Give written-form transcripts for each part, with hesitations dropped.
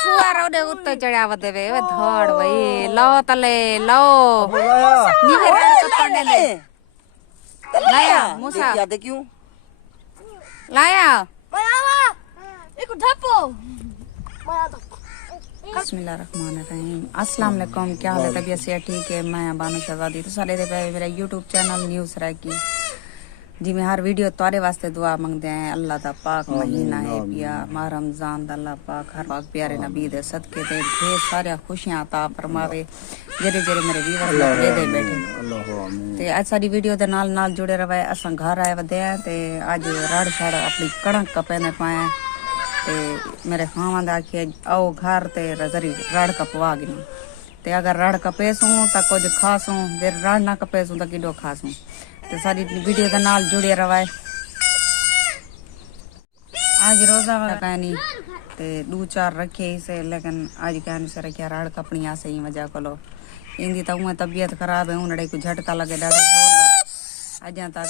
छुआरो दे उत्ते चढ़ाव देवे वे धड़ भाई लो तले लो नीचे राड़ कपड़े ले लाया मूसा याद क्यों लाया एक ढप्पो बिस्मिल्लाहिर्रहमानिर्रहीम अस्सलाम वालेकुम। क्या हाल है? तबीयत से ठीक है? मैं बानो शहजादी तो सारे दे पे मेरा यूट्यूब चैनल न्यूज़ रहा की जी मैं हर वीडियो तारे वास्ते दुआ मंगते हैं। अल्लाह दा पाक महीना है पिया माह रमजान दा अल्लाह पाक हर पाक प्यारे नबी दे सदके ते ढेर सारे खुशियां अता फरमावे जेरे जेरे मेरे व्यूअर दे दे बैठे ते आज साडी वीडियो दे नाल नाल जुड़े रहे। असां घर आए वदे हैं ते आज राड़ शाड़ अपनी कणक कपने पाए ते मेरे खावन आखिए आओ घर ते रजरी राड़ कपवा गिन ते अगर राड़ कपेसूं तो कुछ खासूं जे राड़ ना कपेसूं तो किडो खासूं तो सारी वीडियो के नाल जुड़े रवाए। आज रोजा कहनी ते दो चार रखे से लेकिन आज कहनी से रखिया राड़ कपड़िया से ही वजह को इंदी तो उह तबीयत खराब है उन्हें को झटका लगे डाढ़ा जोरदार अजा तक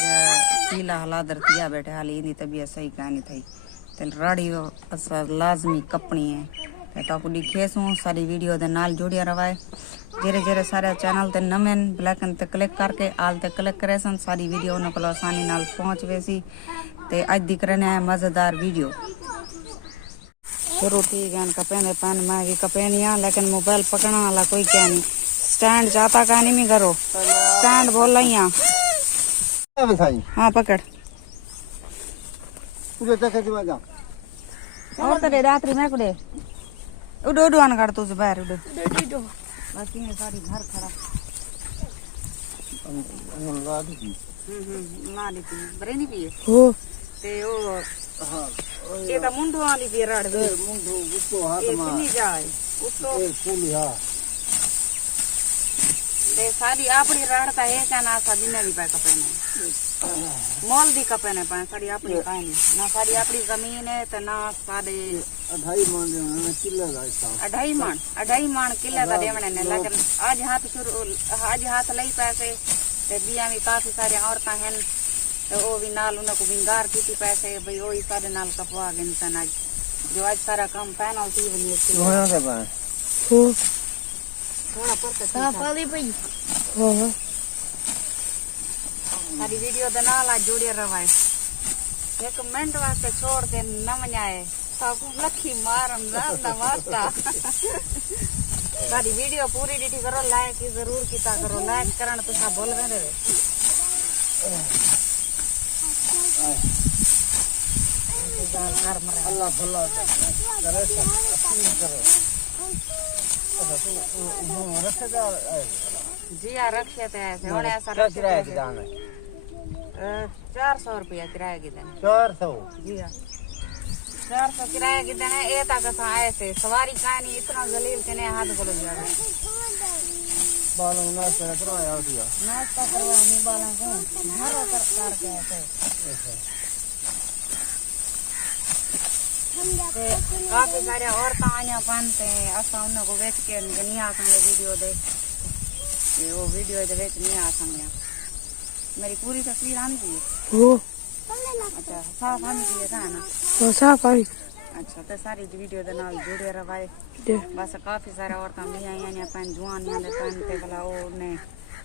पीला हलादर थिया बैठे हाली इंदी तबीयत सही कहनी थी ते राड़ी असा लाजमी कपनी है तो दिखेसूँ सारी वीडियो दे नाल जुड़िया रवाए। जेरे जेरे सारे चैनल ते नवें ब्लैकन ते क्लिक करके आल ते क्लिक करे सन सारी वीडियो उन्होंने को आसानी नाल पहुँच वेसी ते अज दिख रहे हैं मजेदार वीडियो शुरू ठीक है कपेने पान मैं भी कपेनिया लेकिन मोबाइल पकड़ने वाला कोई क्या नहीं स्टैंड चाहता का नहीं करो स्टैंड बोल रही हाँ पकड़ और तो रात्रि में कुड़े उडो उडो आन कर तू बाहर उडो बाकी है सारी घर खड़ा ला ली थी बरे नहीं पिए हो ते ओ हां ये तो मुंडो वाली भी राड़ दे मुंडो उसको हाथ में नहीं जाए उसको फूल या ते सारी आपड़ी राड़ का है क्या ना शादी में भी पाए कपने मॉल दी कपने पाए सारी आपड़ी पाए ना सारी आपड़ी जमीन है तो ना सारे 2.5 मान किले का 2.5 मान किले का देवने ने लेकिन आज हाथ लई पैसे ते बिया में काफी सारे औरतां हैं तो वो भी नाल उन्हें को विंगार की पैसे भाई वो ही सारे नाल कपवा गए तन आज जो आज सारा काम पैनल थी बनी होया के पाए हो थोड़ा पर का पाली भाई हो सारी वीडियो दे नाल आज जुड़े रवाए एक मिनट वास्ते छोड़ के न मनाए सब लखी मारम ना वास्ता सारी वीडियो पूरी डिटी करो लाइक जरूर कीता करो लाइक करन तो सब बोल रहे अल्लाह भला करे करे जी हाँ रखे थे ऐसे और ऐसा रखे थे 400 रुपया किराया की देने 400 जी हाँ 400 किराया की देने ये तक आए थे सवारी कहानी इतना जलील के ने हाथ बोलो जा रहे बालों नाश्ता करवाया दिया नाश्ता करवाया नहीं बालों को मारो कर के ऐसे काफी सारे औरतां आया बनते असा उन्हें को वेच के नहीं आ सकते वीडियो दे वो वीडियो दे वेच नहीं आ सकते मेरी पूरी तस्वीर आनी चाहिए वो अच्छा साफ आनी चाहिए था ना वो साफ आई अच्छा तो सारी वीडियो दे नाल जुड़े रवाए बस काफी सारे औरतां भी आईया पहन जुआनियां दे पहनते भला वो ने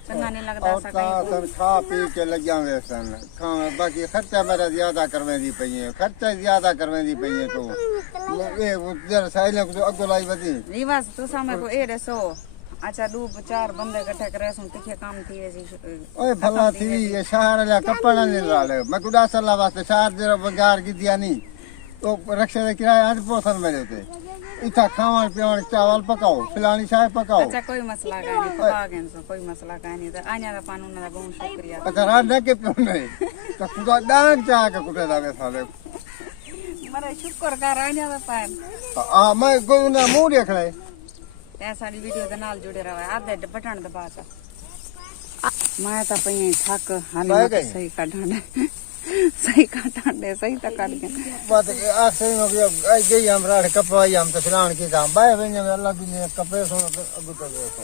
चंगा नहीं लगता सा कहीं खा पी के लग जावे सन खा बाकी खर्चा मेरा ज्यादा करवेंदी पई है खर्चा ज्यादा करवेंदी पई है तो ये जरा साइले को अगो लाई वदी जी बस तू सामे को ए रसो अच्छा दो चार बंदे इकट्ठे करे सुन तिखे काम थी वैसी ओए भला थी ये शहर ला कपड़ा नहीं डाले मैं कुदा सला वास्ते शहर जरा बंगार की दिया नहीं तो रक्षा का किराया आज पोसन मेरे थे इतना खावन पीवन चावल पकाओ फिलानी चाय पकाओ अच्छा कोई मसला का नहीं पका गए सो कोई मसला का नहीं तो आने का कानून का बहुत शुक्रिया अच्छा रात के क्यों नहीं तो खुदा दान चाह के कुटे दावे साले मरे शुक्र कर आने का पान आ मैं कोई ना मुंह देख ले ऐ सारी वीडियो दे नाल जुड़े रहा आधे बटन दबा सा मैं तो पई थक हाले सही काढने सही काटने सही तक काट के बात आ सही में भी आई गई हम राड़ कपवाई हम तो फिलान की काम बाय वेने में अल्लाह की ने कपड़े सो अब तो देखो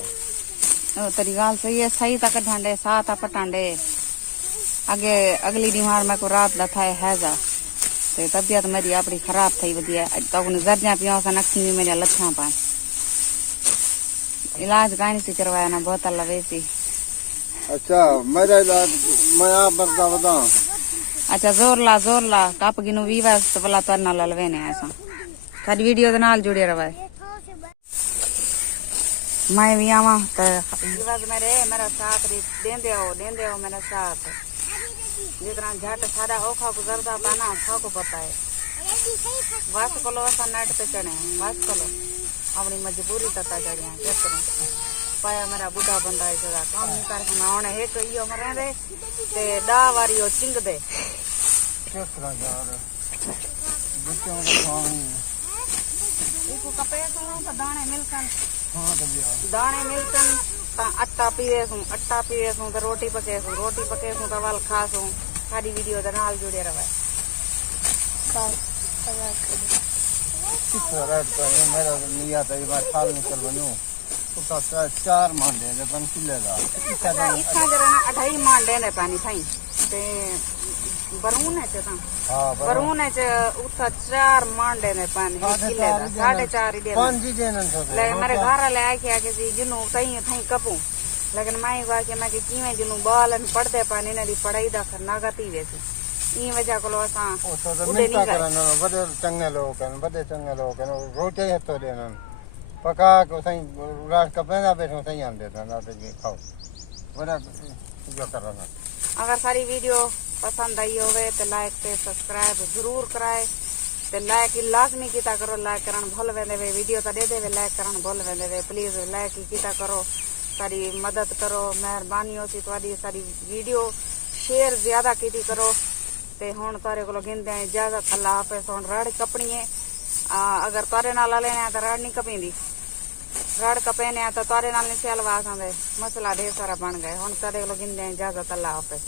ओ तेरी गाल सही है सही तक ढांडे साथ आप टांडे आगे अगली दीवार में को रात दथा है जा ਤੇ ਤਬੀਅਤ ਮੇਰੀ ਆਪਣੀ ਖਰਾਬ થઈ વધી है तो उन जर्दियां पियो सन अखी में मेरे लच्छा पा इलाज काई से करवाया ना बोतल वैसी अच्छा मेरा इलाज मैं आप बता बता अच्छा जोर ला कप गिनु वीवास तो भला तो ना ललवे ने ऐसा सारी वीडियो दे नाल जुड़े रहे मैं भी आवा तो वीवास मेरा साथ देंदे हो मेरा साथ जितना झट सारा औखा गुजरता पाना औखा को पता है बस कलो ऐसा नेट पे चढ़े बस कलो अपनी मजबूरी तता चढ़िया क्या करूं पाया मेरा बुढ़ा बंदा है जरा काम नहीं कर सकना होने एक इयो मरे दे ते डा वारी ओ चिंग दे किस तरह जा रहा बच्चों को पानी इसको कपे तो दाने मिलकन हां तो भी दाने मिलकन आटा पीवे सू तो रोटी पके सू तो वाल खा सू सारी वीडियो दे नाल जुड़े रहे किस तरह का मेरा निया तो एक बार साल निकल बनू तो 4 मांडे ने बन किलेगा इतना जरा ना 28 मांडे ने पानी थाई ते बरून है ता हां बरून है उठा 4 मांडे ने पानी किलेगा 4.5 दे 5 दिन ले मेरे घर ले आके जी जिनु तई थाई कपू लेकिन माई वा के मैं किवे जिनु बालन पढ़दे पानी ने दी पढ़ाई दा करना गती वेसी ई वजह को असा ओ तो मिलता करन बड़े चंगे लोग कन रोटी है तो देन पका को सही रात का पैदा बैठो सही आन देता ना तो खाओ बड़ा जो करना अगर सारी वीडियो पसंद आई होवे तो लाइक ते सब्सक्राइब जरूर कराए ते लाइक लाजमी कीता करो लाइक करन भूल वेंदे वे वीडियो तो दे देवे लाइक करन भूल वेंदे वे प्लीज लाइक कीता करो सारी मदद करो मेहरबानी होती तुम्हारी सारी वीडियो शेयर ज्यादा कीती करो ते हुण तारे कोलो गिनदे इजाजत अल्लाह हाफिज़ हुण राड़ कपनी है अगर तारे नाल लेने तो राड़ नहीं कपींदी राड़ कपेने तो तारे नाल नहीं सेल वासांदे मसला ढेर सारा बन गए हुण तारे कोलो गिनदे इजाजत अल्लाह हाफिज़।